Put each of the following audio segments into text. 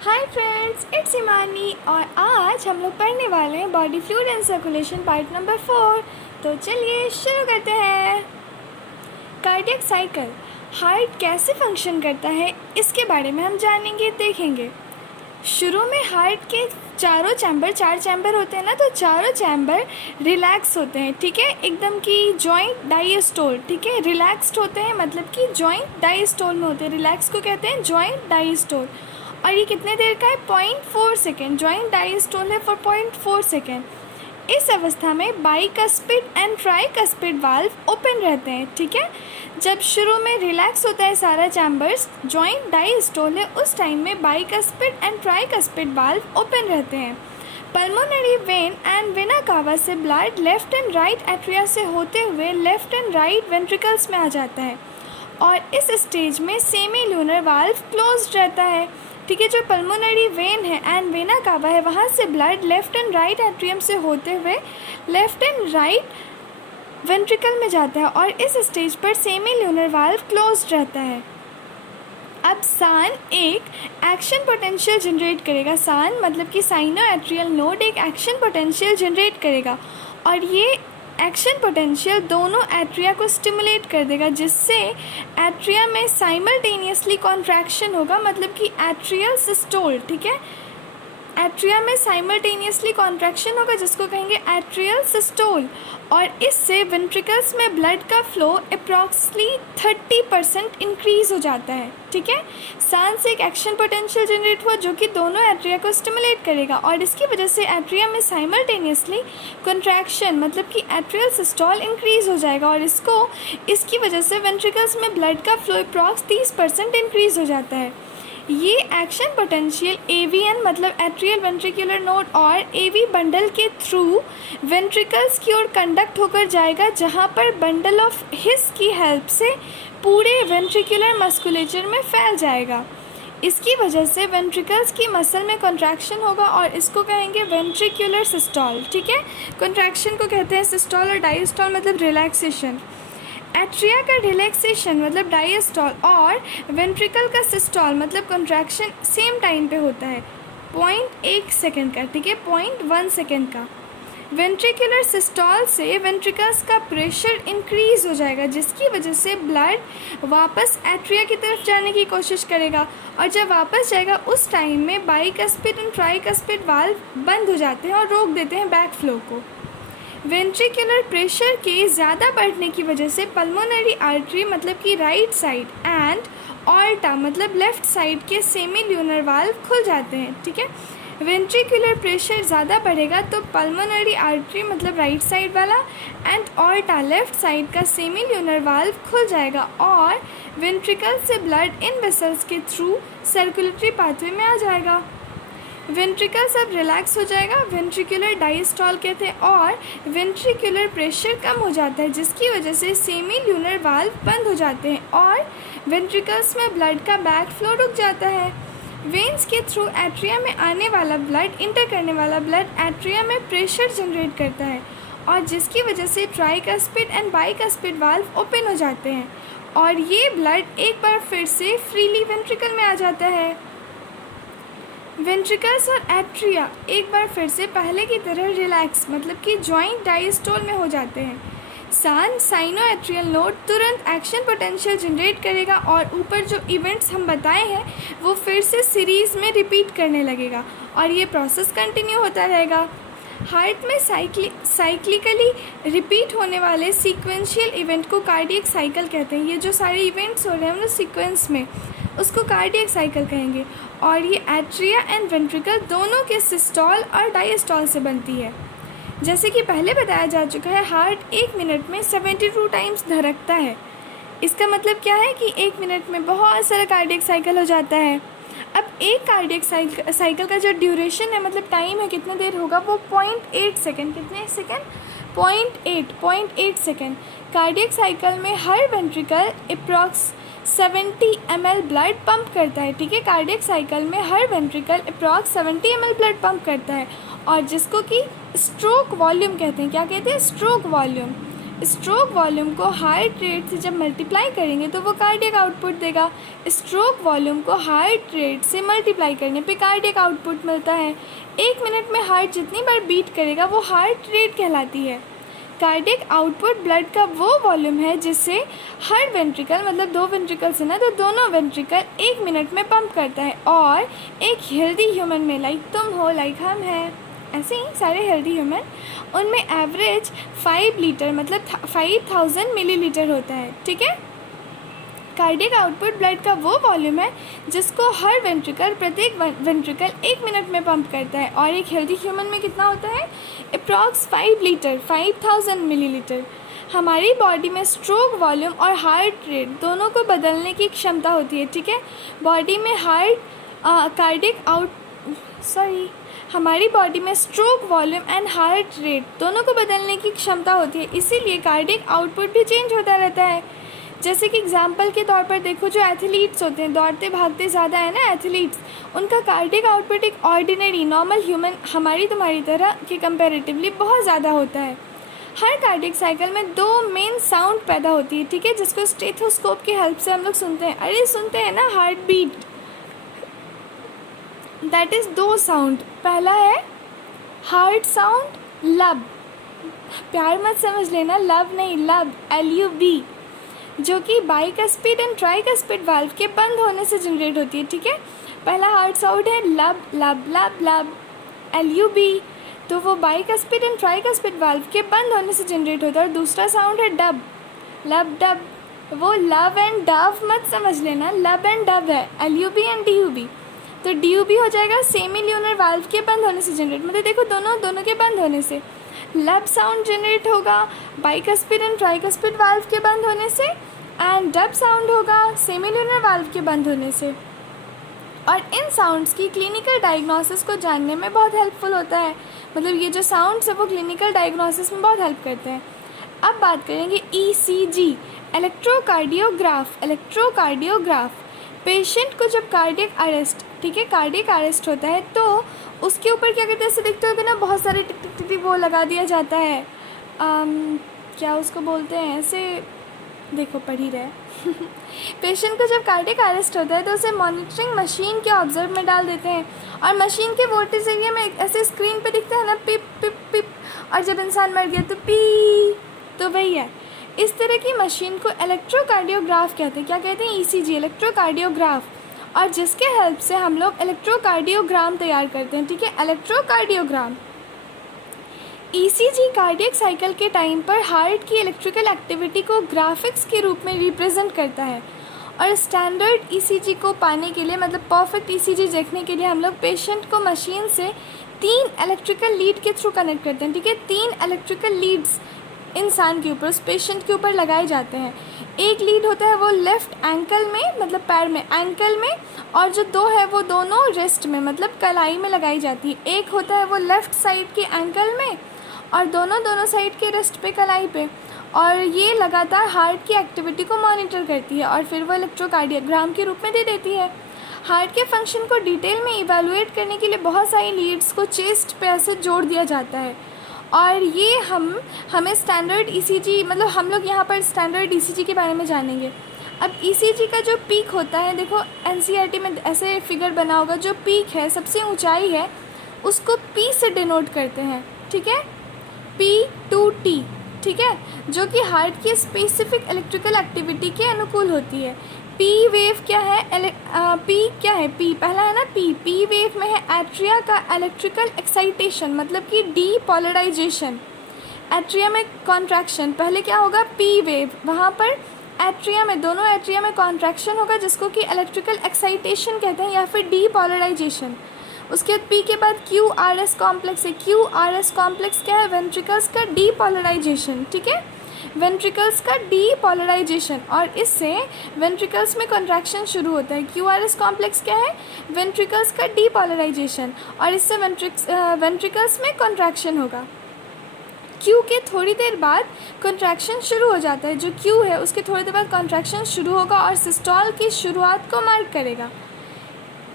Hi friends, it's इमानी और आज हम लोग पढ़ने वाले हैं body fluid and circulation part number 4। तो चलिए शुरू करते हैं। कार्डियक साइकिल, हार्ट कैसे फंक्शन करता है इसके बारे में हम जानेंगे, देखेंगे। शुरू में हार्ट के चार चैम्बर होते हैं ना, तो चारों चैम्बर रिलैक्स होते हैं, ठीक है, एकदम कि जॉइंट डायस्टोल, ठीक है, रिलैक्स्ड होते हैं, मतलब कि जॉइंट डायस्टोल में होते हैं। रिलैक्स को कहते हैं जॉइंट डायस्टोल। और ये कितने देर का है? 0.4 सेकेंड। जॉइंट डायस्टोल है फॉर 0.4 सेकेंड। इस अवस्था में bicuspid and tricuspid valve open रहते हैं, ठीक है। जब शुरू में रिलैक्स होता है सारा चैम्बर्स, जॉइंट डायस्टोल है, उस टाइम में bicuspid and tricuspid valve open रहते हैं। Pulmonary vein and vena cava से blood left and right atria से होते हुए लेफ्ट एंड राइट वेंट्रिकल्स में आ जाता है और इस स्टेज में सेमी ल्यूनर वाल्व क्लोज्ड रहता है, ठीक है। जो पल्मोनरी वेन है एंड वेना कावा है, वहाँ से blood left and right atrium से होते हुए लेफ्ट एंड राइट वेंट्रिकल में जाता है और इस स्टेज पर सेमी ल्यूनर वाल्व क्लोज्ड रहता है। अब सान एक एक्शन पोटेंशियल जनरेट करेगा। सान मतलब कि साइनो एट्रियल नोड एक एक्शन पोटेंशियल जनरेट करेगा और ये एक्शन पोटेंशियल दोनों एट्रिया को स्टिमुलेट कर देगा, जिससे एट्रिया में साइमल्टेनियसली कॉन्ट्रैक्शन होगा, मतलब कि एट्रियल सिस्टोल, ठीक है। एट्रिया में साइमल्टेनियसली कॉन्ट्रैक्शन होगा जिसको कहेंगे एट्रियल सिस्टोल और इससे वेंट्रिकल्स में ब्लड का फ्लो अप्रॉक्सली 30% इंक्रीज़ हो जाता है, ठीक है। सान से एक एक्शन पोटेंशियल जनरेट हुआ जो कि दोनों एट्रिया को स्टिमुलेट करेगा और इसकी वजह से एट्रिया में साइमल्टेनियसली कॉन्ट्रैक्शन मतलब कि एट्रियल सिस्टोल इंक्रीज़ हो जाएगा और इसकी वजह से वेंट्रिकल्स में ब्लड का फ्लो अप्रॉक्स 30% इंक्रीज़ हो जाता है। ये एक्शन पोटेंशियल एवीएन मतलब एट्रियल वेंट्रिकुलर नोड और एवी बंडल के थ्रू वेंट्रिकल्स की ओर कंडक्ट होकर जाएगा, जहाँ पर बंडल ऑफ हिस की हेल्प से पूरे वेंट्रिकुलर मस्कुलेचर में फैल जाएगा। इसकी वजह से वेंट्रिकल्स की मसल में कॉन्ट्रैक्शन होगा और इसको कहेंगे वेंट्रिकुलर सिस्टोल, ठीक है। कॉन्ट्रैक्शन को कहते हैं सिस्टोल और डायस्टोल मतलब रिलैक्सेशन। एट्रिया का रिलैक्सेशन मतलब डायस्टोल और वेंट्रिकल का सिस्टोल मतलब कॉन्ट्रैक्शन सेम टाइम पे होता है, 0.1 सेकेंड का, ठीक है, 0.1 सेकेंड का। वेंट्रिकुलर सिस्टोल से वेंट्रिकल्स का प्रेशर इंक्रीज़ हो जाएगा, जिसकी वजह से ब्लड वापस एट्रिया की तरफ जाने की कोशिश करेगा और जब वापस जाएगा उस टाइम में बाइकस्पिड एंड ट्राइकस्पिड वाल्व बंद हो जाते हैं और रोक देते हैं बैक फ्लो को। वेंट्रिकुलर प्रेशर के ज़्यादा बढ़ने की वजह से पल्मोनरी आर्टरी मतलब कि राइट साइड एंड ऑर्टा मतलब लेफ़्ट साइड के सेमी ल्यूनर वाल्व खुल जाते हैं, ठीक है। वेंट्रिकुलर प्रेशर ज़्यादा बढ़ेगा तो पल्मोनरी आर्टरी मतलब राइट साइड वाला एंड ऑर्टा लेफ़्ट साइड का सेमी ल्यूनर वाल्व खुल जाएगा और वेंट्रिकल से ब्लड इन वेसल्स के थ्रू सर्कुलेटरी पाथवे में आ जाएगा। वेंट्रिकल सब रिलैक्स हो जाएगा, वेंट्रिकुलर डायस्टोल कहते हैं और वेंट्रिकुलर प्रेशर कम हो जाता है, जिसकी वजह से सेमी ल्यूनर वाल्व बंद हो जाते हैं और वेंट्रिकल्स में ब्लड का बैक फ्लो रुक जाता है। वेन्स के थ्रू एट्रिया में आने वाला ब्लड इंटर करने वाला ब्लड एट्रिया में प्रेशर जनरेट करता है और जिसकी वजह से tricuspid and bicuspid valve open हो जाते हैं और ये ब्लड एक बार फिर से फ्रीली वेंट्रिकल में आ जाता है। वेंट्रिकल्स और एट्रिया एक बार फिर से पहले की तरह रिलैक्स मतलब कि जॉइंट डायस्टोल में हो जाते हैं। सान साइनो एट्रियल नोड तुरंत एक्शन पोटेंशियल जनरेट करेगा और ऊपर जो इवेंट्स हम बताए हैं वो फिर से सीरीज़ में रिपीट करने लगेगा और ये प्रोसेस कंटिन्यू होता रहेगा। हार्ट में साइक्लिकली रिपीट होने वाले सीक्वेंशियल इवेंट को कार्डियक साइकिल कहते हैं। ये जो सारे इवेंट्स हो रहे हैं मतलब सीक्वेंस में, उसको कार्डियक साइकिल कहेंगे और ये एट्रिया एंड वेंट्रिकल दोनों के सिस्टोल और डायस्टोल से बनती है। जैसे कि पहले बताया जा चुका है, हार्ट 1 मिनट में 72 टाइम्स धड़कता है। इसका मतलब क्या है कि 1 मिनट में बहुत सारा कार्डियक साइकिल हो जाता है। अब एक कार्डियक साइकिल का जो ड्यूरेशन है मतलब टाइम है कितने देर होगा, वो 0.8 सेकेंड, कितने सेकेंड, 0.8 सेकेंड। कार्डियक साइकिल में हर ventricle approx 70 ml blood pump करता है, ठीक है। कार्डियक साइकिल में हर ventricle approx 70 ml blood pump करता है और जिसको कि स्ट्रोक वॉल्यूम कहते हैं। क्या कहते हैं? Stroke volume. स्ट्रोक वॉल्यूम को हार्ट रेट से जब मल्टीप्लाई करेंगे तो वो कार्डियक आउटपुट देगा। स्ट्रोक वॉल्यूम को हार्ट रेट से मल्टीप्लाई करने पे कार्डियक आउटपुट मिलता है। 1 मिनट में हार्ट जितनी बार बीट करेगा वो हार्ट रेट कहलाती है। कार्डियक आउटपुट ब्लड का वो वॉल्यूम है जिससे हर वेंट्रिकल, मतलब 2 वेंट्रिकल्स है ना, तो दोनों वेंट्रिकल 1 मिनट में पंप करता है। और एक हेल्दी ह्यूमन में, लाइक तुम हो, लाइक हम हैं, ऐसे ही सारे हेल्दी ह्यूमन, उनमें एवरेज 5 लीटर मतलब 5000 मिलीलीटर होता है। ठीक है। कार्डियक आउटपुट ब्लड का वो वॉल्यूम है जिसको हर वेंट्रिकल, प्रत्येक वेंट्रिकल 1 मिनट में पंप करता है। और एक हेल्दी ह्यूमन में कितना होता है? Approx 5 litre, 5000 millilitre. हमारी बॉडी में स्ट्रोक वॉल्यूम और हार्ट रेट दोनों को बदलने की क्षमता होती है। ठीक है। बॉडी में हमारी बॉडी में stroke volume and heart rate दोनों को बदलने की क्षमता होती है, इसीलिए कार्डियक आउटपुट भी चेंज होता रहता है। जैसे कि एग्जांपल के तौर पर देखो, जो एथलीट्स होते हैं, दौड़ते भागते ज़्यादा है ना एथलीट्स, उनका कार्डियक आउटपुट एक ऑर्डिनरी नॉर्मल ह्यूमन हमारी तुम्हारी तरह के कंपैरेटिवली बहुत ज़्यादा होता है। हर कार्डियक साइकिल में 2 मेन साउंड पैदा होती है। ठीक है। जिसको स्टेथोस्कोप की हेल्प से हम लोग सुनते हैं। अरे सुनते हैं ना, heart beat, that is 2 sound. पहला है हार्ट साउंड, लब, प्यार मत समझ लेना, लब नहीं, लब, LUB, जो कि बाइकस्पिड एंड ट्राइकस्पिड वाल्व के बंद होने से जनरेट होती है। ठीक है। पहला हार्ट साउंड है लब लब लब लब, LUB, तो वो बाइकस्पिड एंड ट्राइकस्पिड वाल्व के बंद होने से जनरेट होता है। और दूसरा साउंड है डब, लब डब, वो लव एंड डव मत समझ लेना, लब एंड डब है, LUB एंड DUB। तो DUB हो जाएगा सेमी ल्यूनर वाल्व के बंद होने से जनरेट, मतलब देखो दोनों के बंद होने से। लब साउंड जनरेट होगा बाइकस्पिड एंड ट्राइकस्पिड वाल्व के बंद होने से, एंड डब साउंड होगा सेमी ल्यूनर वाल्व के बंद होने से। और इन साउंड्स की क्लिनिकल डायग्नोसिस को जानने में बहुत हेल्पफुल होता है, मतलब ये जो साउंड्स है वो क्लिनिकल डायग्नोसिस में बहुत हेल्प करते हैं। अब बात करेंगे ECG, इलेक्ट्रोकार्डियोग्राफ। पेशेंट को जब कार्डियक अरेस्ट, ठीक है, कार्डियक अरेस्ट होता है तो उसके ऊपर क्या कहते हैं, ऐसे दिखते होगा ना, बहुत सारे टिक टिक टिक वो लगा दिया जाता है, क्या उसको बोलते हैं, ऐसे देखो पढ़ ही रहे पेशेंट को जब कार्डियक अरेस्ट होता है तो उसे मॉनिटरिंग मशीन के ऑब्जर्व में डाल देते हैं, और मशीन के वोल्टेज एरिया में ऐसे स्क्रीन पे दिखता है ना, पिप पिप पिप, और जब इंसान मर गया तो पी, तो वही है। इस तरह की मशीन को इलेक्ट्रोकार्डियोग्राफ कहते हैं। क्या कहते हैं? ECG, इलेक्ट्रोकार्डियोग्राफ, और जिसके हेल्प से हम लोग इलेक्ट्रोकार्डियोग्राम तैयार करते हैं। ठीक है। इलेक्ट्रोकार्डियोग्राम। ECG कार्डियक साइकिल के टाइम पर हार्ट की इलेक्ट्रिकल एक्टिविटी को ग्राफिक्स के रूप में रिप्रेजेंट करता है। और स्टैंडर्ड ECG को पाने के लिए, मतलब परफेक्ट ECG देखने के लिए, हम लोग पेशेंट को मशीन से 3 इलेक्ट्रिकल लीड के थ्रू कनेक्ट करते हैं। ठीक है। 3 इलेक्ट्रिकल लीड्स इंसान के ऊपर, उस पेशेंट के ऊपर लगाए जाते हैं। एक लीड होता है वो लेफ़्ट एंकल में, मतलब पैर में, एंकल में, और जो 2 है वो दोनों रिस्ट में, मतलब कलाई में लगाई जाती है। एक होता है वो लेफ़्ट साइड के एंकल में और दोनों साइड के रिस्ट पे, कलाई पे, और ये लगातार हार्ट की एक्टिविटी को मॉनिटर करती है और फिर वो इलेक्ट्रोकार्डियोग्राम के रूप में दे देती है। हार्ट के फंक्शन को डिटेल में इवैल्यूएट करने के लिए बहुत सारी लीड्स को चेस्ट पे ऐसे जोड़ दिया जाता है, और ये हमें स्टैंडर्ड ECG, मतलब हम लोग यहाँ पर स्टैंडर्ड ECG के बारे में जानेंगे। अब ECG का जो पीक होता है, देखो NCERT में ऐसे फिगर बना होगा, जो पीक है, सबसे ऊंचाई है, उसको P से डिनोट करते हैं। ठीक है। P-T, ठीक है, जो कि हार्ट की स्पेसिफिक इलेक्ट्रिकल एक्टिविटी के अनुकूल होती है। P वेव क्या है? P क्या है? P पहला है ना, P वेव में है एट्रिया का इलेक्ट्रिकल एक्साइटेशन, मतलब कि डीपोलराइजेशन। एट्रिया में कॉन्ट्रैक्शन, पहले क्या होगा? P वेव, वहाँ पर एट्रिया में, दोनों एट्रिया में कॉन्ट्रैक्शन होगा, जिसको कि इलेक्ट्रिकल एक्साइटेशन कहते हैं या फिर डीपोलराइजेशन। उसके बाद P के बाद QRS कॉम्प्लेक्स है। QRS कॉम्प्लेक्स क्या है? वेंट्रिकल्स का डीपोलराइजेशन। ठीक है। वेंट्रिकल्स का डीपोलराइजेशन, और इससे वेंट्रिकल्स में कॉन्ट्रैक्शन शुरू होता है। QRS कॉम्प्लेक्स क्या है? वेंट्रिकल्स का डीपोलराइजेशन, और इससे वेंट्रिकल्स में कॉन्ट्रैक्शन होगा। Q के थोड़ी देर बाद कॉन्ट्रैक्शन शुरू हो जाता है। जो Q है उसके थोड़ी देर बाद कॉन्ट्रैक्शन शुरू होगा और सिस्टोल की शुरुआत को मार्क करेगा।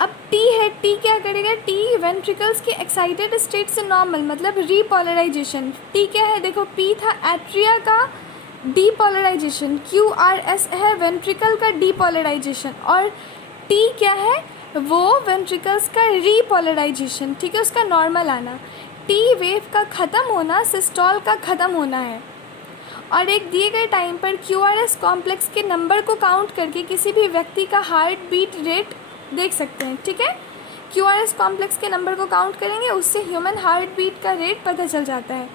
अब T है, T क्या करेगा? T वेंट्रिकल्स के एक्साइटेड स्टेट से नॉर्मल, मतलब रीपोलराइजेशन। T क्या है? देखो P था एट्रिया का डीपोलराइजेशन, QRS है वेंट्रिकल का डीपोलराइजेशन, और T क्या है, वो वेंट्रिकल्स का रीपोलराइजेशन, ठीक है, उसका नॉर्मल आना। T वेव का ख़त्म होना सिस्टोल का ख़त्म होना है। और एक दिए गए टाइम पर QRS कॉम्प्लेक्स के नंबर को काउंट करके किसी भी व्यक्ति का हार्ट बीट रेट देख सकते हैं, ठीक है। QRS कॉम्प्लेक्स के नंबर को काउंट करेंगे, उससे ह्यूमन हार्ट बीट का रेट पता चल जाता है।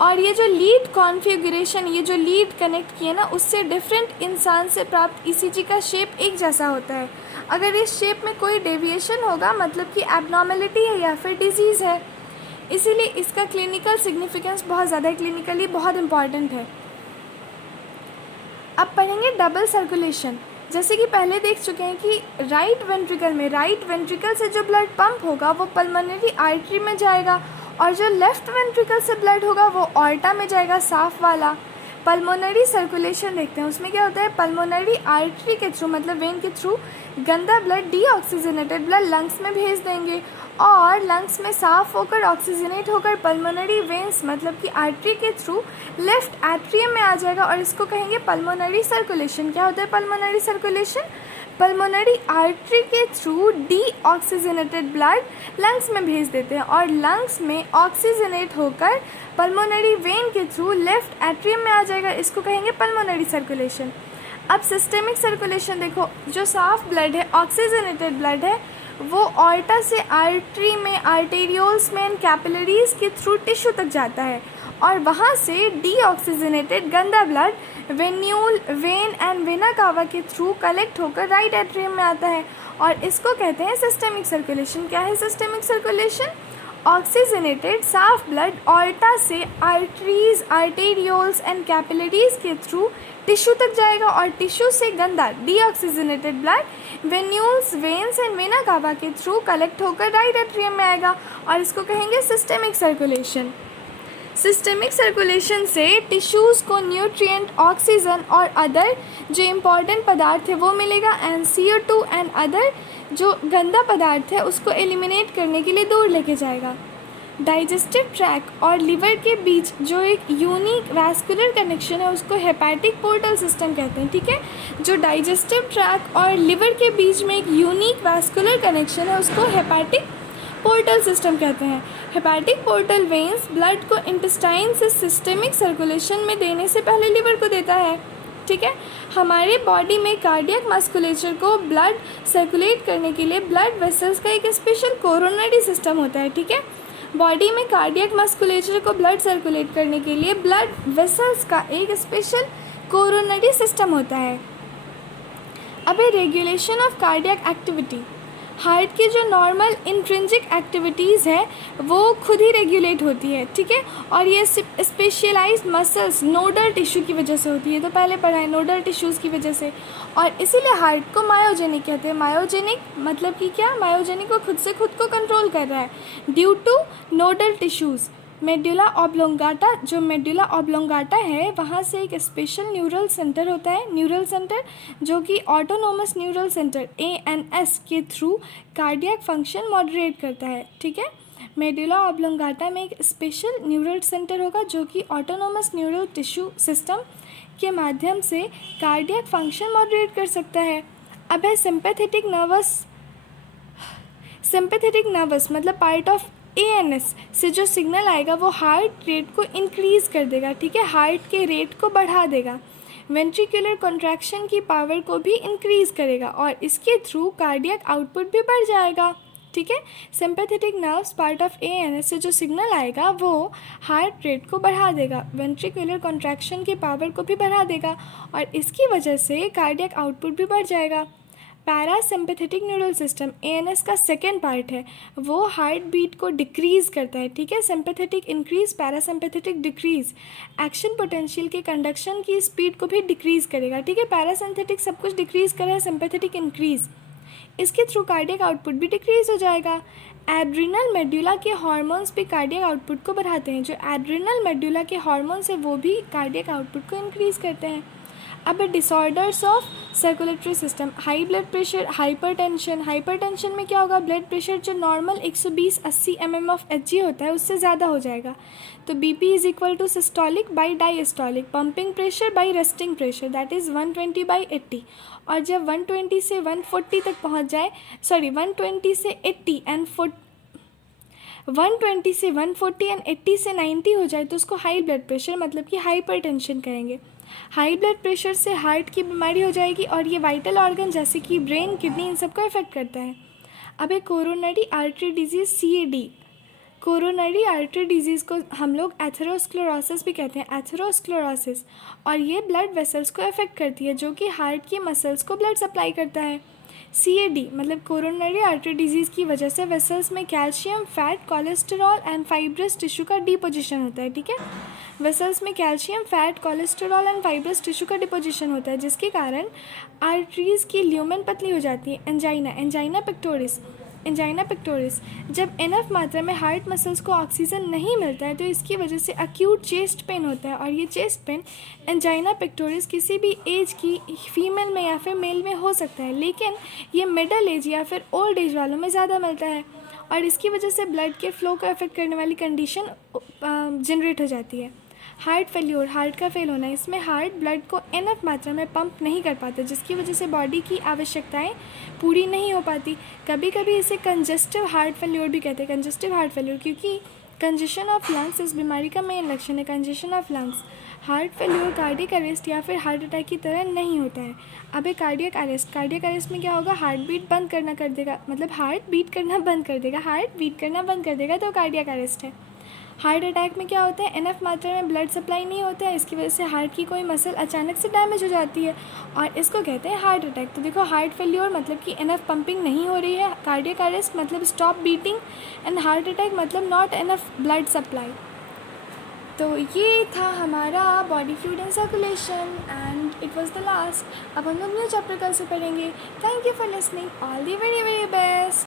और ये जो लीड कॉन्फ़िगरेशन, ये जो लीड कनेक्ट किए ना, उससे डिफरेंट इंसान से प्राप्त ECG का शेप एक जैसा होता है। अगर इस शेप में कोई डेविएशन होगा मतलब कि एबनॉर्मेलिटी है या फिर डिजीज़ है, इसीलिए इसका क्लिनिकल सिग्निफिकेंस बहुत ज़्यादा है, क्लिनिकली बहुत इम्पॉर्टेंट है। अब पढ़ेंगे डबल सर्कुलेशन। जैसे कि पहले देख चुके हैं कि राइट वेंट्रिकल से जो ब्लड पंप होगा वो पल्मोनरी आर्टरी में जाएगा, और जो लेफ़्ट वेंट्रिकल से ब्लड होगा वो ऑर्टा में जाएगा, साफ वाला। पल्मोनरी सर्कुलेशन देखते हैं, उसमें क्या होता है, पल्मोनरी आर्टरी के थ्रू मतलब वेन के थ्रू गंदा ब्लड, डीऑक्सीजनेटेड ब्लड लंग्स में भेज देंगे, और लंग्स में साफ होकर ऑक्सीजनेट होकर पल्मोनरी वेन्स मतलब कि आर्टरी के थ्रू लेफ्ट एट्रियम में आ जाएगा, और इसको कहेंगे पल्मोनरी सर्कुलेशन। क्या होता है पल्मोनरी सर्कुलेशन, पल्मोनरी आर्टरी के थ्रू डीऑक्सीजनेटेड ब्लड लंग्स में भेज देते हैं, और लंग्स में ऑक्सीजनेट होकर पल्मोनरी वेन के थ्रू लेफ्ट एट्रियम में आ जाएगा, इसको कहेंगे पल्मोनरी सर्कुलेशन। अब सिस्टेमिक सर्कुलेशन देखो, जो साफ ब्लड है, ऑक्सीजनेटेड ब्लड है, वो ऑर्टा से आर्टरी में, आर्टेरियोल्स में एंड कैपिलरीज के थ्रू टिश्यू तक जाता है, और वहाँ से डीऑक्सीजनेटेड गंदा blood venule, when and vena कावा के थ्रू कलेक्ट होकर राइट एट्रियम में आता है, और इसको कहते हैं सिस्टेमिक सर्कुलेशन। क्या है सिस्टेमिक सर्कुलेशन, ऑक्सीजनेटेड साफ ब्लड ऑर्टा से आर्टरीज, आर्टेरियोल्स एंड कैपिलरीज के थ्रू टिश्यू तक जाएगा, और टिश्यू से गंदा deoxygenated blood venules, veins and vena कावा के थ्रू कलेक्ट होकर राइट एट्रियम में आएगा, और इसको कहेंगे सिस्टेमिक सर्कुलेशन। सिस्टेमिक सर्कुलेशन से टिश्यूज़ को न्यूट्रिएंट, ऑक्सीजन और अदर जो इम्पॉर्टेंट पदार्थ है वो मिलेगा, एंड CO2 एंड अदर जो गंदा पदार्थ है उसको एलिमिनेट करने के लिए दूर लेके जाएगा। डाइजेस्टिव ट्रैक और लिवर के बीच जो एक यूनिक वैस्कुलर कनेक्शन है उसको हेपेटिक पोर्टल सिस्टम कहते हैं, ठीक है। जो डाइजेस्टिव ट्रैक और लिवर के बीच में एक यूनिक वैस्कुलर कनेक्शन है उसको हेपेटिक पोर्टल सिस्टम कहते हैं। हेपेटिक पोर्टल वेन्स ब्लड को इंटेस्टाइन से सिस्टेमिक सर्कुलेशन में देने से पहले लिवर को देता है, ठीक है। हमारे बॉडी में कार्डियक मस्कुलेचर को ब्लड सर्कुलेट करने के लिए ब्लड वेसल्स का एक स्पेशल कोरोनरी सिस्टम होता है, ठीक है। बॉडी में कार्डियक मस्कुलेचर को ब्लड सर्कुलेट करने के लिए ब्लड वेसल्स का एक स्पेशल कोरोनरी सिस्टम होता है। अब regulation of cardiac activity, heart की जो नॉर्मल इंट्रिंसिक एक्टिविटीज़ है वो खुद ही रेगुलेट होती है, ठीक है। और ये स्पेशलाइज्ड मसल्स नोडल टिश्यू की वजह से होती है, तो पहले पढ़ा है, नोडल टिश्यूज़ की वजह से, और इसीलिए हार्ट को मायोजेनिक कहते हैं। मायोजेनिक मतलब कि क्या, मायोजेनिक वो खुद से खुद को कंट्रोल कर रहा है due to nodal tissues. Medulla oblongata, जो मेडुला ऑब्लोंगाटा है वहाँ से एक स्पेशल न्यूरल सेंटर होता है, न्यूरल सेंटर जो कि ऑटोनोमस न्यूरल सेंटर ANS के थ्रू कार्डियक फंक्शन मॉडरेट करता है, ठीक है। मेडुला ऑब्लोंगाटा में एक स्पेशल न्यूरल सेंटर होगा जो कि ऑटोनोमस न्यूरल टिश्यू सिस्टम के माध्यम से कार्डियक फंक्शन मॉडरेट कर सकता है। अब है सिंपैथेटिक नर्वस मतलब पार्ट ऑफ ANS से जो सिग्नल आएगा वो हार्ट रेट को इंक्रीज़ कर देगा, ठीक है, हार्ट के रेट को बढ़ा देगा, वेंट्रिकुलर कॉन्ट्रैक्शन की पावर को भी इंक्रीज़ करेगा, और इसके थ्रू कार्डियक आउटपुट भी बढ़ जाएगा, ठीक है। Sympathetic nerves part of ANS से जो सिग्नल आएगा वो हार्ट रेट को बढ़ा देगा, वेंट्रिकुलर कॉन्ट्रैक्शन की पावर को भी बढ़ा देगा, और इसकी वजह से कार्डियक आउटपुट भी बढ़ जाएगा। पैरासिम्पैथेटिक न्यूरल सिस्टम ANS का सेकेंड पार्ट है, वो हार्ट बीट को डिक्रीज़ करता है, ठीक है। Sympathetic increase, parasympathetic decrease, action potential के कंडक्शन की स्पीड को भी डिक्रीज़ करेगा, ठीक है। पैरासिम्पैथेटिक सब कुछ डिक्रीज़ कर रहा है, सिंपैथेटिक इंक्रीज़, इसके थ्रू कार्डियक आउटपुट भी डिक्रीज़ हो जाएगा। एड्रिनल मेडुला के हार्मोन्स भी कार्डियक आउटपुट को बढ़ाते हैं, जो एड्रिनल मेडुला के हार्मोन्स है वो भी कार्डियक आउटपुट को इंक्रीज़ करते हैं। अब disorders of circulatory system, high blood pressure, hypertension. Hypertension में क्या होगा, ब्लड प्रेशर जो नॉर्मल 120/80 mm/Hg होता है उससे ज़्यादा हो जाएगा। तो BP is equal to systolic by diastolic, pumping pressure by resting pressure, that is 120/80। और जब 120 से 140 तक पहुंच जाए, 120 से 80 एंड 120 से 140 एंड 80 से 90 हो जाए तो उसको हाई ब्लड प्रेशर मतलब कि हाइपरटेंशन कहेंगे। हाई ब्लड प्रेशर से हार्ट की बीमारी हो जाएगी और ये वाइटल ऑर्गन जैसे कि ब्रेन, किडनी, इन सबको इफेक्ट करता है। अब एक coronary artery disease CAD, coronary artery disease को हम लोग एथेरोस्क्लेरोसिस भी कहते हैं, एथेरोस्क्लेरोसिस। और ये ब्लड वेसल्स को अफेक्ट करती है जो कि हार्ट की मसल्स को ब्लड सप्लाई करता है। CAD मतलब कोरोनरी आर्टरी डिजीज़ की वजह से वेसल्स में calcium, fat, cholesterol and fibrous tissue का डिपोजिशन होता है, ठीक है। वेसल्स में calcium, fat, cholesterol and fibrous tissue का डिपोजिशन होता है जिसके कारण आर्टरीज़ की ल्यूमेन पतली हो जाती है। एंजाइना पेक्टोरिस, एंजाइना पेक्टोरिस जब इनफ मात्रा में हार्ट मसल्स को ऑक्सीजन नहीं मिलता है तो इसकी वजह से अक्यूट चेस्ट पेन होता है। और ये चेस्ट पेन एंजाइना पेक्टोरिस किसी भी एज की फीमेल में या फिर मेल में हो सकता है, लेकिन ये मिडल एज या फिर ओल्ड एज वालों में ज़्यादा मिलता है और इसकी वजह से ब्लड के फ्लो को अफेक्ट करने वाली कंडीशन जनरेट हो जाती है। हार्ट फेल्योर, हार्ट का फेल होना, इसमें हार्ट ब्लड को इनफ मात्रा में पंप नहीं कर पाता जिसकी वजह से बॉडी की आवश्यकताएं पूरी नहीं हो पाती। कभी कभी इसे कंजेस्टिव हार्ट फेल्योर भी कहते हैं, कंजेस्टिव हार्ट फेल्योर, क्योंकि कंजेशन ऑफ लंग्स इस बीमारी का मेन लक्षण है, congestion of lungs. Heart failure cardiac arrest या फिर हार्ट अटैक की तरह नहीं होता है। अब एक कार्डियक अरेस्ट में क्या होगा, हार्ट बीट बंद करना कर देगा, मतलब हार्ट बीट करना बंद कर देगा, हार्ट बीट करना बंद कर देगा तो कार्डियक अरेस्ट है। हार्ट अटैक में क्या होता है, इनफ मात्रा में ब्लड सप्लाई नहीं होता है, इसकी वजह से हार्ट की कोई मसल अचानक से डैमेज हो जाती है और इसको कहते हैं हार्ट अटैक। तो देखो, हार्ट फेल्योर मतलब कि इनफ पंपिंग नहीं हो रही है, कार्डियक अरेस्ट मतलब stop beating and heart attack मतलब नॉट इनफ ब्लड सप्लाई। तो ये था हमारा body fluid and circulation and it was the last. अब हम लोग न्यू चैप्टर कल से पढ़ेंगे। Thank you for listening, all the very very best.